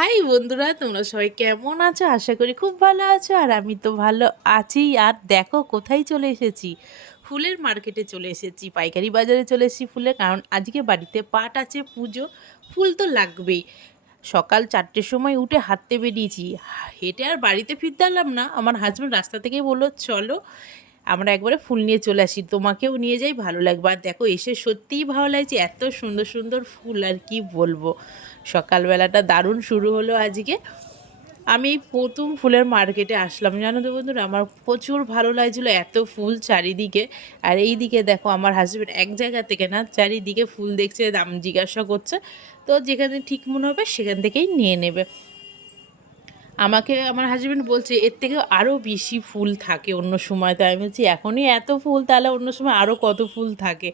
High বন্ধুরা, তোমরা সবাই কেমন আছো? আশা করি খুব ভালো আছো, আর আমি তো ভালো আছি। আর দেখো, কোথায় চলে এসেছি? ফুলের মার্কেটে চলে এসেছি, পাইকারি বাজারে চলে এসেছি ফুলের, কারণ আজকে বাড়িতে পাট আছে, পুজো, ফুল তো লাগবেই। সকাল চারটের সময় উঠে হাঁটতে বেরিয়েছি। হেঁটে আর বাড়িতে ফিরতে পারলাম না। আমার হাজব্যান্ড রাস্তা থেকে বলল, চলো আমরা একবারে ফুল নিয়ে চলে আসি। তোমাকেও নিয়ে যাই, ভালো লাগবে। আর দেখো, এসে সত্যিই ভালো লাগছে, এত সুন্দর সুন্দর ফুল, আর কি বলব? সকালবেলাটা দারুণ শুরু হলো আজকে। আমি প্রথম ফুলের মার্কেটে আসলাম। জানো তো বন্ধুরা, আমার প্রচুর ভালো লাগছিল এত ফুল চারিদিকে। আর এই দিকে দেখো, আমার হাজব্যান্ড এক জায়গা থেকে না, চারিদিকে ফুল দেখছে, দাম জিজ্ঞাসা করছে। তো যেখানে ঠিক মনে হবে, সেখান থেকেই নিয়ে নেবে। আমাকে আমার হাজব্যান্ড বলছে, এর থেকে আরও বেশি ফুল থাকে অন্য সময়। তো আমি বলছি, এখনই এত ফুল, তাহলে অন্য সময় আরও কত ফুল থাকে?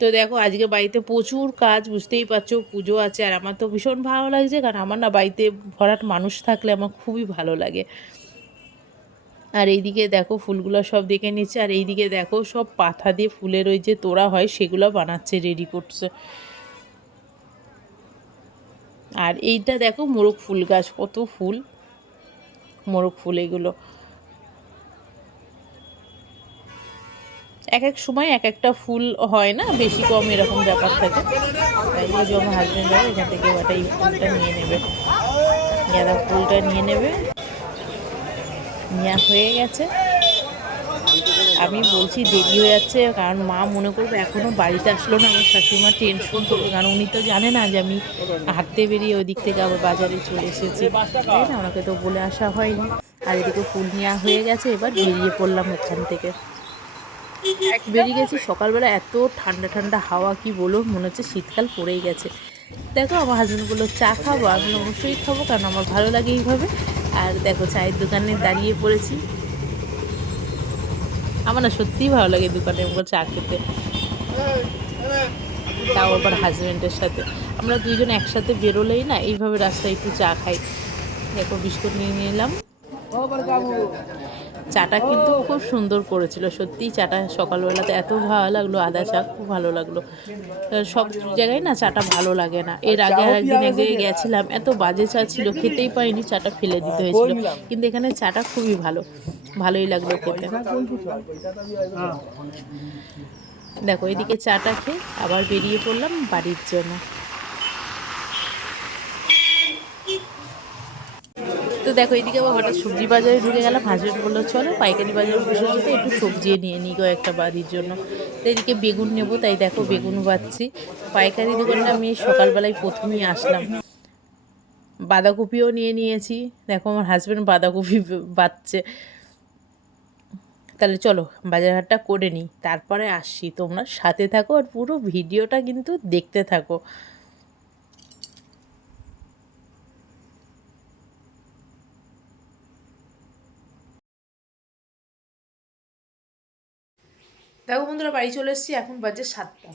তো দেখো, আজকে বাড়িতে প্রচুর কাজ, বুঝতেই পারছ, পুজো আছে, আর আমার তো ভীষণ ভালো লাগছে, কারণ আমার না বাড়িতে ভরাট মানুষ থাকলে আমার খুবই ভালো লাগে। আর এইদিকে দেখো, ফুলগুলো সব দেখে নিচ্ছে, আর এইদিকে দেখো, সব পাতা দিয়ে ফুলের ওই যে তোড়া হয়, সেগুলো বানাচ্ছে রেডি করছে। আর এইটা দেখো মোরগ ফুল গাছ, কত ফুল। মোরগ ফুল এগুলো। এক এক সময় এক একটা ফুল হয় না, বেশি কম এরকম ব্যাপার থাকে। তাই যে আমার হাজব্যান্ড এখান থেকে ওটা এই ফুলটা নিয়ে নেবে। গাঁদা ফুলটা নিয়ে নেবে। নেওয়া হয়ে গেছে। আমি বলছি দেরি হয়ে যাচ্ছে, কারণ মা মনে করবে এখনও বাড়িতে আসলো না, আমার শাশুড়িমা টেনশন করবে, কারণ উনি তো জানে না যে আমি হাঁটতে বেরিয়ে ওই দিক থেকে আবার বাজারে চলে এসেছি। তাই না? ওনাকে তো বলে আসা হয়নি। আর এদিকে ফুল নেওয়া হয়ে গেছে, এবার বেরিয়ে পড়লাম ওখান থেকে। বেরিয়ে গেছি সকালবেলা, এত ঠান্ডা ঠান্ডা হাওয়া, কি বলো মনে হচ্ছে শীতকাল পড়েই গেছে। দেখো, আমার হাজব্যান্ড বলল চা খাব, আমি অবশ্যই খাব, কারণ আমার ভালো লাগে এইভাবে। আর দেখো, চায়ের দোকানে দাঁড়িয়ে পড়েছি। আমার না সত্যিই ভালো লাগে দোকানে চা খেতে। তাও আবার হাজব্যান্ডের সাথে। আমরা দুইজন একসাথে বেরোলেই না এইভাবে রাস্তায় একটু চা খাই। দেখো বিস্কুট নিয়ে নিলাম। চাটা কিন্তু খুব সুন্দর করেছিল সত্যিই চাটা সকালবেলাতে এত ভালো লাগল আদা চা খুব ভালো লাগল। সব জায়গায় না চাটা ভালো লাগে না। এর আগে আর একদিন এক জায়গায় গেছিলাম এত বাজে চা ছিল খেতেই পারিনি চাটা ফেলে দিতে হয়েছিল। কিন্তু এখানে চাটা খুবই ভালো। ভালোই লাগল খেতে দেখো এদিকে চাটা খেয়ে আবার বেরিয়ে পড়লাম বাড়ির জন্য। তো দেখো এদিকে আবার হঠাৎ সবজি বাজারে ঢুকে গেলাম। হাজবেন্ড বলল চলো পাইকারি বাজারে বসে যেতে একটু সবজি নিয়ে নিই গো একটা বাড়ির জন্য। তো এদিকে বেগুন নেব তাই দেখো বেগুন বাচ্ছি পাইকারি দোকানটা আমি সকালবেলায় প্রথমেই আসলাম। বাঁধাকপিও নিয়ে নিয়েছি। দেখো আমার হাজব্যান্ড বাঁধাকপি বাচ্ছে তাহলে চলো বাজারহাটটা করে নিই। তারপরে আসছি তোমরা সাথে থাকো আর পুরো ভিডিওটা কিন্তু দেখতে থাকো। দেখো বন্ধুরা, বাড়ি চলে এসেছি। এখন বাজে সাতটা।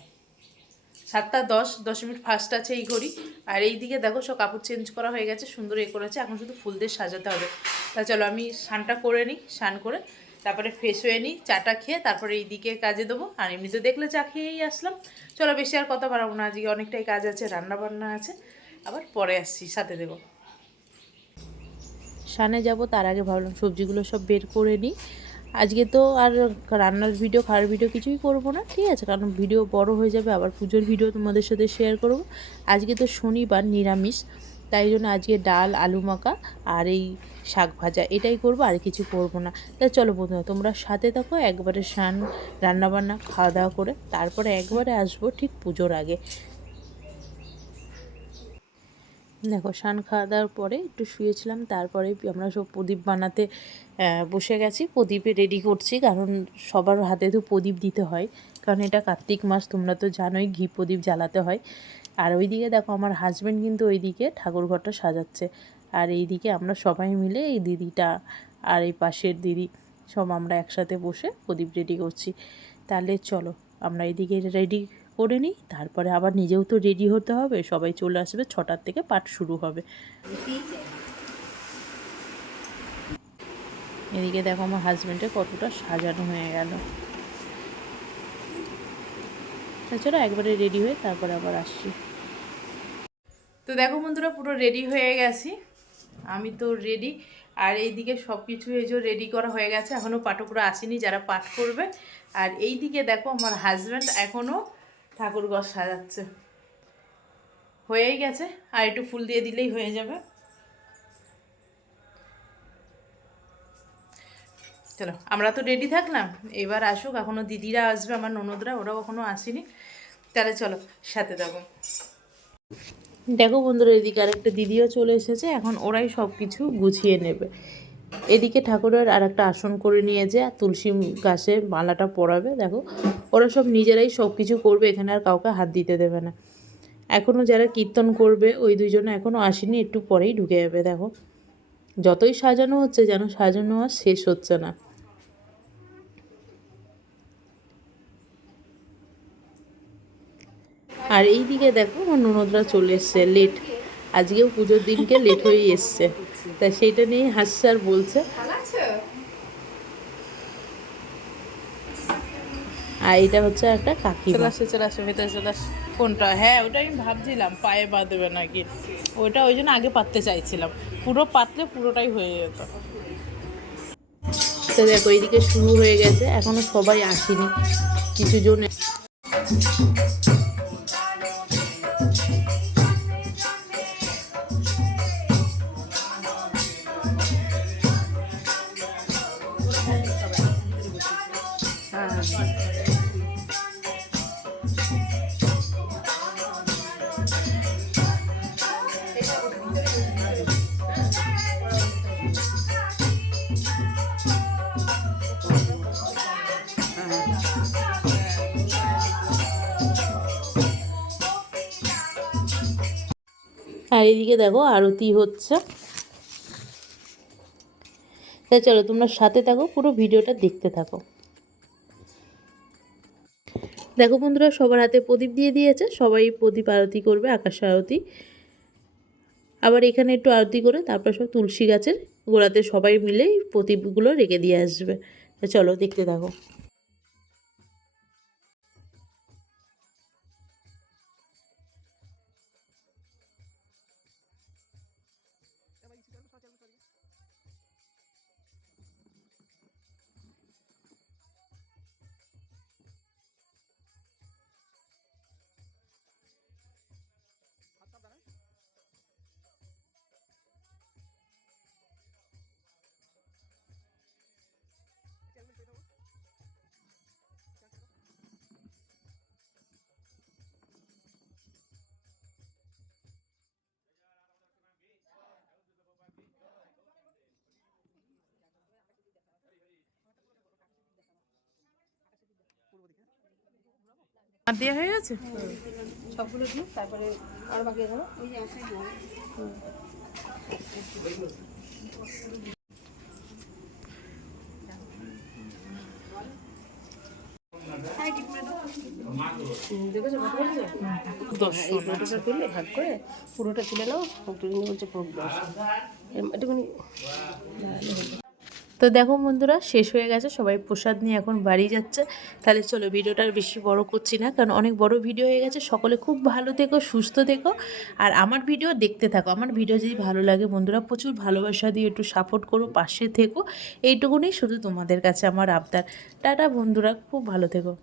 সাতটা দশ দশ মিনিট ফার্স্ট আছে এই ঘড়ি। আর এই দিকে দেখো সব কাপড় চেঞ্জ করা হয়ে গেছে, সুন্দর এ করেছে। এখন শুধু ফুল দিয়ে সাজাতে হবে। তা চলো আমি স্নানটা করে নিই, স্নান করে তারপরে ফ্রেশ হয়ে নিই চাটা খেয়ে তারপরে এই দিকে কাজে দেবো। আর এমনিতে দেখলে চা খেয়েই আসলাম। চলো বেশি আর কথা বাড়াবো না, আজকে অনেকটাই কাজ আছে রান্না বান্না আছে। আবার পরে আসছি, সাথে দেবো। সানে যাব, তার আগে ভাবলাম সবজিগুলো সব বের করে নিই। আজকে তো আর রান্নার ভিডিও খাওয়ার ভিডিও কিছুই করব না, ঠিক আছে? কারণ ভিডিও বড় হয়ে যাবে, আবার পুজোর ভিডিও তোমাদের সাথে শেয়ার করব। আজকে তো শনিবার, নিরামিষ। তাই জন্য আজকে ডাল, আলু মাখা আর এই শাক ভাজা এটাই করব, আর কিছু করব না। তাই চলো বন্ধুরা, তোমরা সাথে থাকো, একবারে স্নান, রান্নাবান্না, খাওয়া দাওয়া করে তারপরে একবারে আসব ঠিক পুজোর আগে। দেখো, স্নান, খাওয়া দাওয়ার পরে একটু শুয়েছিলাম, তারপরে আমরা সব প্রদীপ বানাতে বসে গেছি। প্রদীপে রেডি করছি, কারণ সবার হাতে তো প্রদীপ দিতে হয়, কারণ এটা কার্তিক মাস, তোমরা তো জানোই, ঘি প্রদীপ জ্বালাতে হয়। আর ওইদিকে দেখো আমার হাজব্যান্ড কিন্তু ওইদিকে ঠাকুরঘরটা সাজাচ্ছে। আর এইদিকে আমরা সবাই মিলে এই দিদিটা আর এই পাশের দিদি সব আমরা একসাথে বসে প্রদীপ রেডি করছি। তাহলে চলো, আমরা এইদিকে রেডি করে নিই, তারপরে আবার নিজেও তো রেডি হতে হবে, সবাই চলে আসবে, ছটার থেকে পাঠ শুরু হবে। এদিকে দেখো আমার হাজব্যান্ডের কতটা সাজানো হয়ে গেল। তাছাড়া একবারে রেডি হয়ে তারপরে আবার আসছি। তো দেখো বন্ধুরা, পুরো রেডি হয়ে গেছি। আমি তো রেডি আর এইদিকে সব কিছু এই যে রেডি করা হয়ে গেছে। এখনও পাঠকরা আসেনি, যারা পাঠ করবে। আর এই দিকে দেখো আমার হাজব্যান্ড এখনও ঠাকুর ঘর সাজাচ্ছে। হয়েই গেছে। আর একটু ফুল দিয়ে দিলেই হয়ে যাবে। চলো, আমরা তো রেডি থাকলাম। এবার আসুক এখনও দিদিরা আসবে, আমার ননদরা, ওরাও এখনও আসেনি। তাহলে চলো, সাথে যাব দেখো বন্ধুরা, এদিকে আরেকটা দিদিও চলে এসেছে। এখন ওরাই সব কিছু গুছিয়ে নেবে। এদিকে ঠাকুরের আর একটা আসন করে নিয়েছে আর তুলসী গাছে মালাটা পরাবে। দেখো, ওরা সব নিজেরাই সব কিছু করবে, এখানে আর কাউকে হাত দিতে দেবে না। এখনও যারা কীর্তন করবে, ওই দুজনে এখনও আসেনি, একটু পরেই ঢুকে যাবে। দেখো, যতই সাজানো হচ্ছে, যেন সাজানো আর শেষ হচ্ছে না। আর এই দিকে দেখো আমার ননদরা চলে এসছে লেট আজকেও পুজোর দিনকে লেট হয়ে এসছে। তাই সেইটা নিয়ে হাসছে আর বলছে। আর এটা হচ্ছে একটা কাকি চলে আসে চলে আসে ভেতরে চলে আসে। কোনটা? হ্যাঁ ওটা আমি ভাবছিলাম পায়ে বাঁধবে নাকি? ওইটা ওই জন্য আগে পাততে চাইছিলাম। পুরো পাতলে পুরোটাই হয়ে যেত। তো দেখো এইদিকে শুরু হয়ে গেছে এখনও সবাই আসেনি। কিছু জন আর এদিকে দেখো আরতি হচ্ছে। তা চলো, তোমরা সাথে থাকো, পুরো ভিডিওটা দেখতে থাকো। দেখো বন্ধুরা, সবার হাতে প্রদীপ দিয়ে দিয়েছে, সবাই প্রদীপ আরতি করবে, আকাশ আরতি। আবার এখানে একটু আরতি করে, তারপর সব তুলসী গাছের গোড়াতে সবাই মিলে প্রদীপগুলো রেখে দিয়ে আসবে। চলো, দেখতে থাকো। আর দেওয়া হয়ে গেছে? সবগুলো দিই তারপরে আর বাকি ধরো ওই যে ভাগ তুলে করে পুরোটা তুলে নাও। একটু বলছে ভোগ দাঁড়ালে হলো। তো দেখো বন্ধুরা, শেষ হয়ে গেছে, সবাই প্রসাদ নিয়ে এখন বাড়ি যাচ্ছে। তাহলে চলো ভিডিওটা আর বেশি বড় করছি না, কারণ অনেক বড় ভিডিও হয়ে গেছে। সকলে খুব ভালো থেকো, সুস্থ থেকো। আর আমার ভিডিও দেখতে থাকো, আমার ভিডিও যদি ভালো লাগে বন্ধুরা, প্রচুর ভালোবাসা দিয়ে একটু সাপোর্ট করো, পাশে থেকো। এইটুকুনি শুধু তোমাদের কাছে আমার আবদার। টাটা বন্ধুরা, খুব ভালো থেকো।